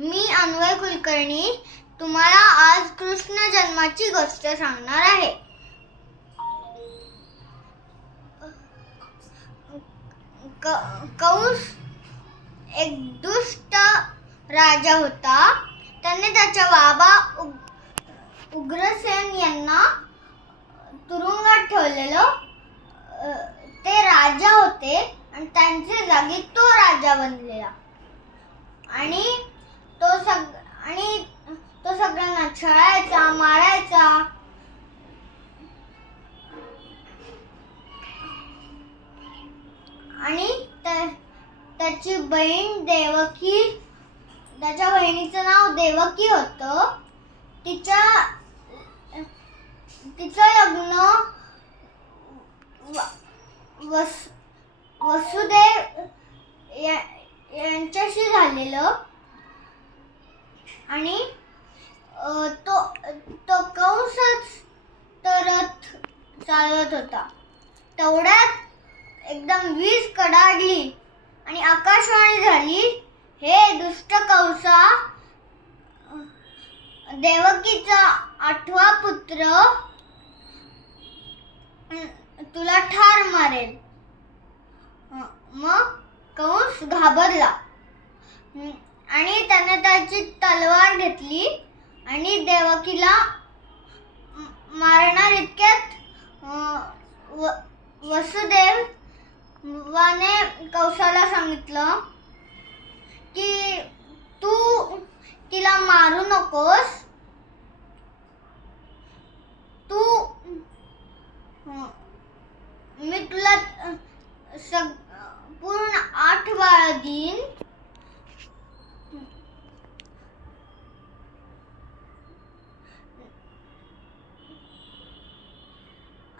मी अन्वय कुलकर्णी तुम्हाला आज कृष्ण जन्माची गोष्ट सांगणार आहे. क- एक दुष्ट राजा होता. त्याने त्याच्या बाबा उग- उग्रसेन यांना तुरुंगात ठेवलेलं ते राजा होते आणि त्यांच्या जागी तो राजा बनलेला. आणि तो सग आणि तो सगळ्यांना छळायचा मारायचा. आणि त्या- त्याची बहीण देवकी त्याच्या बहिणीचं नाव देवकी होतं. तिच्या तिचं लग्न वस वसुदेव या- यांच्याशी झालेलं. आणि तो तो कंसच तरत चालवत होता. तेवढ्यात एकदम वीज कडाडली आणि आकाशवाणी झाली हे दुष्ट कंसा देवकीचा आठवा पुत्र तुला ठार मारेल. मग कंस घाबरला. आणि त्याने त्याची तलवार घेतली आणि देवकीला मारणार इतक्यात वसुदेव वाने कौशाला सांगितलं की तू तिला मारू नकोस. तू मी तुला सग पूर्ण आठ बाळ देईन.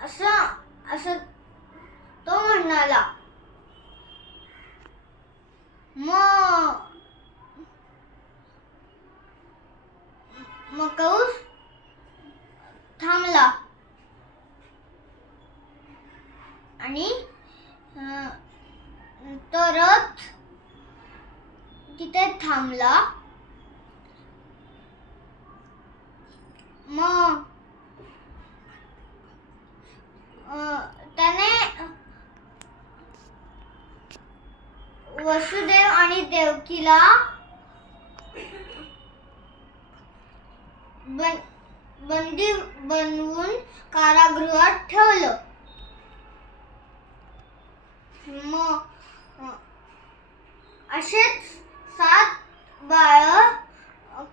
असं असं तो म्हणाला. मग कौस थांबला. आणि तो रथ तिथे थांबला मग अं, त्याने वसुदेव आणि देवकीला बन बंदी बनवून कारागृहात ठेवलं. मग असेच सात बाळ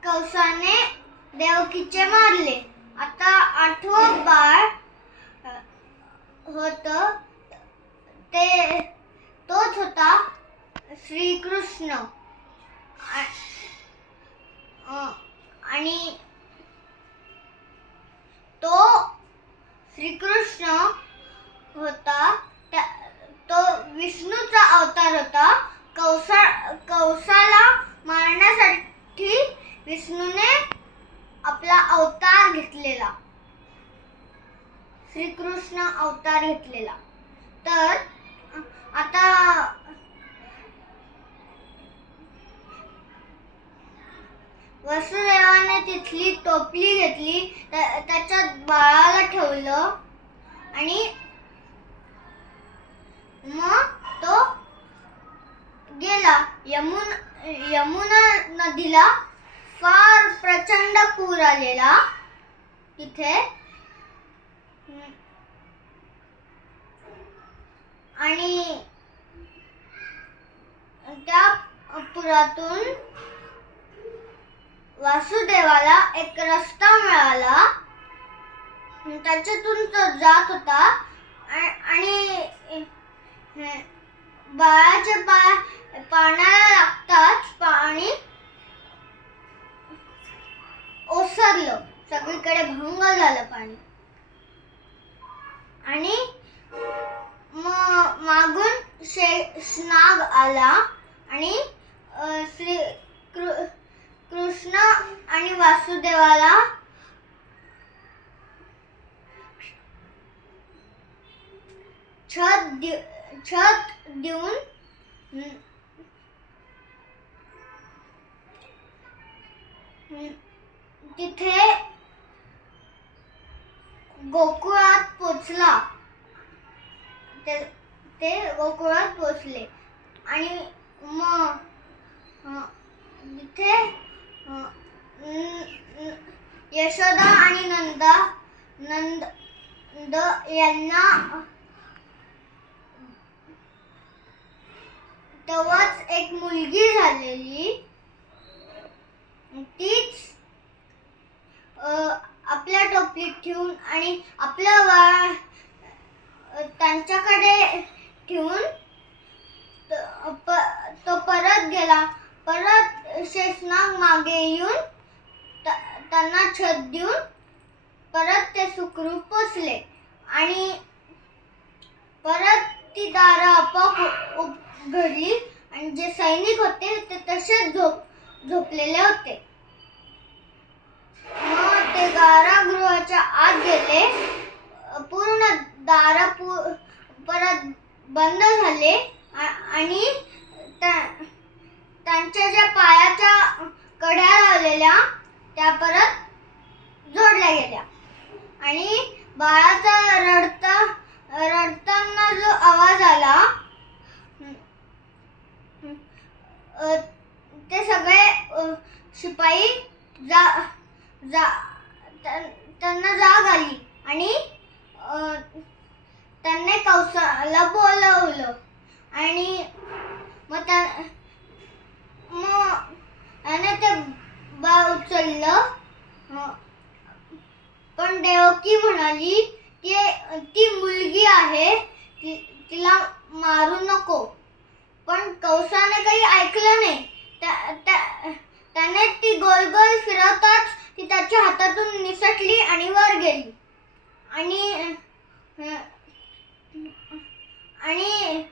कवसाने देवकीचे मारले. आता आठवं बाळ होत ते तोच होता. श्रीकृष्ण. आणि तो श्रीकृष्ण होता. त्या- तो विष्णूचा अवतार होता. कौसा कौसाला मारण्यासाठी विष्णूने आपला अवतार घेतलेला. श्रीकृष्ण अवतार घेतलेला. वसुदेवाने तिथली टोपली घेतली त्याच्यात बाळाला ठेवलं आणि मग तो गेला. यमुन यमुना नदीला फार प्रचंड पूर आलेला. तिथे आणि त्या पुरातून वासुदेवाला एक रस्ता मिळाला. त्याच्यातून तो जात होता. आणि बाळाच्या पाय पाण्याला लागताच पाणी ओसरलं. सगळीकडे भंग झालं पाणी. आणि मग मागून स्नाग आला. आणि अ, श्री कृ- कृष्ण आणि वासुदेवाला छत दे- छत देऊन तिथे गोकुळात पोचला. ते ते गोकुळात पोचले. आणि मग तिथे यशोदा आणि नंदा नंद नंद यांना तेव्हाच एक मुलगी झालेली. तीच आपल्या टोपलीत ठेवून आणि आपलं बाळ त्यांच्याकडे ठेवून तो परत गेला. परत शेषनाग मागे येऊन त्यांना छत देऊन परत ते सुखरूप पोचले. आणि परत ती दारं आपोआप उघडली आणि जे सैनिक होते ते तसेच झोप झोपलेले होते. मग ते कारागृहाच्या आत गेले. पूर्ण दार परत बंद झाले. आणि त्यांच्या ज्या पायाच्या कड्या लावलेल्या त्या परत जोडल्या गेल्या. आणि बाळाचा रडता रडताना जो आवाज आला ते सगळे शिपाई जा जा त्यां- त्यांना जाग आली आणि त्यांनी कौसाला बोलवलं. आणि मग त्या मग त्याने ते बाळ उचललं अ, पण देवकी म्हणाली की ती मुलगी आहे तिला मारू नको. पण कौसाने काही ऐकलं नाही. त्या- त्या- त्याने ती गोल गोल फिरवताच ती त्याच्या हातातून निसटली आणि वर गेली. आणि आणि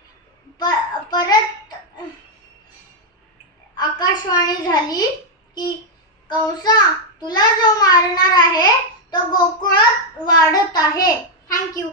प- परत आकाशवाणी झाली की कंसा तुला जो मारणार आहे तो गोकुळात वाढत आहे. थँक्यू